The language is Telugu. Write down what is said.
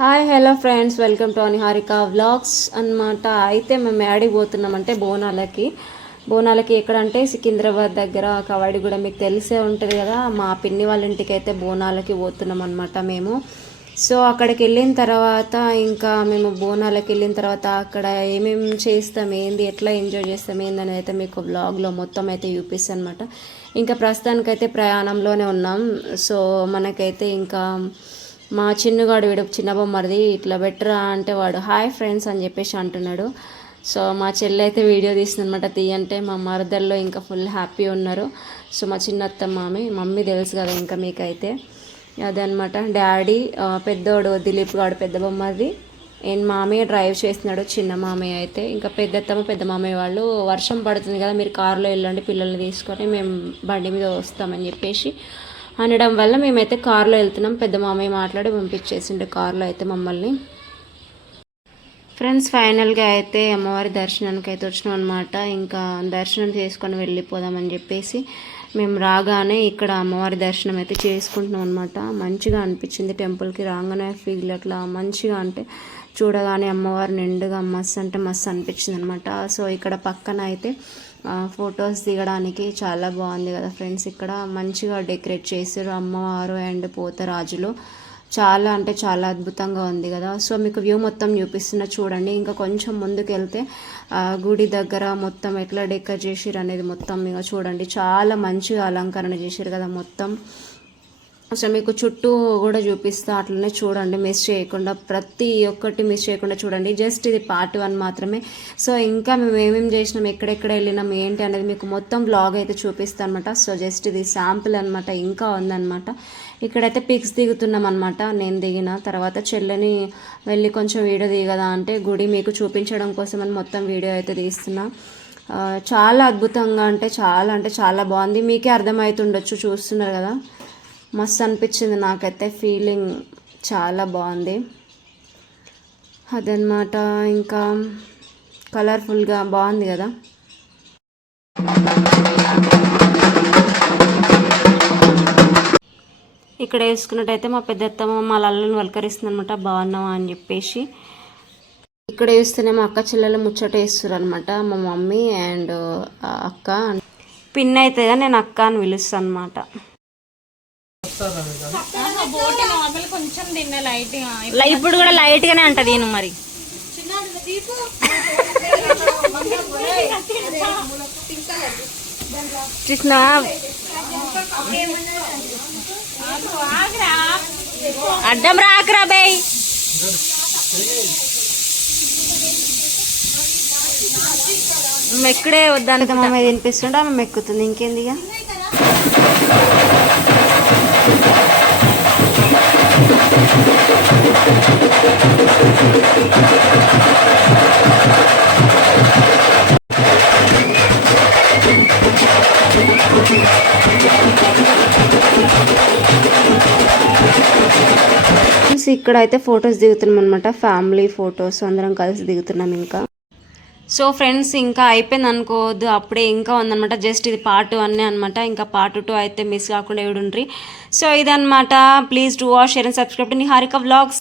Hi hello friends welcome to Niharika vlogs అన్నమాట. అయితే మేము యాడికి పోతున్నామంటే బోనాలకి. బోనాలకి ఎక్కడంటే సికింద్రాబాద్ దగ్గర కవాడి కూడా మీకు తెలిసే ఉంటుంది కదా. మా పిన్ని వాళ్ళ ఇంటికి అయితే బోనాలకి పోతున్నాం అనమాట మేము. సో అక్కడికి వెళ్ళిన తర్వాత ఇంకా మేము బోనాలకి వెళ్ళిన తర్వాత అక్కడ ఏమేమి చేస్తాం ఏంది ఎట్లా ఎంజాయ్ చేస్తాం ఏంది అనేది అయితే మీకు బ్లాగ్లో మొత్తం అయితే చూపిస్తాను అనమాట ఇంకా ప్రస్తుతానికైతే ప్రయాణంలోనే ఉన్నాం. సో మనకైతే ఇంకా మా చిన్నగాడు వీడు చిన్న బొమ్మరిది ఇట్లా బెటరా అంటే వాడు హాయ్ ఫ్రెండ్స్ అని చెప్పేసి అంటున్నాడు. సో మా చెల్లి అయితే వీడియో తీస్తుందన్నమాట తీయంటే మా మరదల్లో ఇంకా ఫుల్ హ్యాపీ ఉన్నారు. సో మా చిన్నత్త మామి మమ్మీ తెలుసు కదా ఇంకా మీకైతే. అదనమాట డాడీ పెద్దోడు దిలీప్ గాడు పెద్ద బొమ్మది అండ్ మామయ్య డ్రైవ్ చేస్తున్నాడు చిన్న మామయ్య అయితే. ఇంకా పెద్దత్తమ్మ పెద్ద మామయ్య వాళ్ళు వర్షం పడుతుంది కదా మీరు కారులో వెళ్ళండి పిల్లల్ని తీసుకొని మేము బండి మీద వస్తామని చెప్పేసి అనడం వల్ల మేమైతే కారులో వెళ్తున్నాం. పెద్ద మామయ్య మాట్లాడి పంపించేసిండు కారులో అయితే మమ్మల్ని. ఫ్రెండ్స్ ఫైనల్గా అయితే అమ్మవారి దర్శనానికి అయితే వచ్చినాం అనమాట ఇంకా దర్శనం చేసుకొని వెళ్ళిపోదామని చెప్పేసి మేము రాగానే ఇక్కడ అమ్మవారి దర్శనం అయితే చేసుకుంటున్నాం అనమాట మంచిగా అనిపించింది టెంపుల్కి రాగానే ఫీల్ అట్లా మంచిగా అంటే చూడగానే అమ్మవారి నిండుగా మస్తు అంటే మస్తు అనిపించింది అనమాట సో ఇక్కడ పక్కన అయితే ఫొటోస్ దిగడానికి చాలా బాగుంది కదా ఫ్రెండ్స్. ఇక్కడ మంచిగా డెకరేట్ చేశారు అమ్మవారు అండ్ పోతరాజులు. చాలా అంటే చాలా అద్భుతంగా ఉంది కదా. సో మీకు వ్యూ మొత్తం చూపిస్తున్న చూడండి. ఇంకా కొంచెం ముందుకు వెళ్తే గుడి దగ్గర మొత్తం ఎట్లా డెకరేట్ చేసిరు అనేది మొత్తం ఇక చూడండి. చాలా మంచిగా అలంకరణ చేశారు కదా మొత్తం. అసలు మీకు చుట్టూ కూడా చూపిస్తా అట్లనే చూడండి మిస్ చేయకుండా ప్రతి ఒక్కటి మిస్ చేయకుండా చూడండి. జస్ట్ ఇది పార్ట్ వన్ మాత్రమే. సో ఇంకా మేము ఏమేమి చేసినాం ఎక్కడెక్కడ వెళ్ళినాం ఏంటి అనేది మీకు మొత్తం బ్లాగ్ అయితే చూపిస్తాను అనమాట సో జస్ట్ ఇది శాంపుల్ అనమాట ఇంకా ఉందన్నమాట. ఇక్కడైతే పిక్స్ దిగుతున్నాం అనమాట నేను దిగిన. తర్వాత చెల్లెని వెళ్ళి కొంచెం వీడియో దిగదా అంటే గుడి మీకు చూపించడం కోసం అని మొత్తం వీడియో అయితే తీస్తున్నా. చాలా అద్భుతంగా అంటే చాలా అంటే చాలా బాగుంది. మీకే అర్థమవుతుండొచ్చు చూస్తున్నారు కదా. మస్తు అనిపించింది. నాకైతే ఫీలింగ్ చాలా బాగుంది. అదనమాట ఇంకా కలర్ఫుల్గా బాగుంది కదా. ఇక్కడ వేసుకున్నట్టయితే మా పెద్దత్తమ్మ మా లల్లని వలకరిస్తుంది అనమాట బాగున్నావా అని చెప్పేసి. ఇక్కడ వేస్తేనే మా అక్క చెల్లెలు ముచ్చట వేస్తారు అనమాట మా మమ్మీ అండ్ అక్క. పిన్ అయితే నేను అక్క అని పిలుస్తాను అనమాట బోటి నార్మల్ కొంచెం తిన్న లైట్గా ఇప్పుడు కూడా లైట్ గానే అంటది నేను మరి. చూసిన అడ్డం రాకరా బై మెక్కడే వద్దానికి మమ్మీ తినిపిస్తుంటే ఆమె మెక్కుతుంది. ఇంకేంది ఇక్కడ అయితే ఫొటోస్ దిగుతున్నాం అనమాట ఫ్యామిలీ ఫొటోస్ అందరం కలిసి దిగుతున్నాం ఇంకా. సో ఫ్రెండ్స్ ఇంకా అయిపోయింది అనుకోవద్దు అప్పుడే ఇంకా ఉందన్నమాట. జస్ట్ ఇది పార్ట్ వన్ అనమాట ఇంకా పార్ట్ టూ అయితే మిస్ కాకుండా ఇవిడుండ్రి. సో ఇదనమాట please do watch share and subscribe to Niharika vlogs.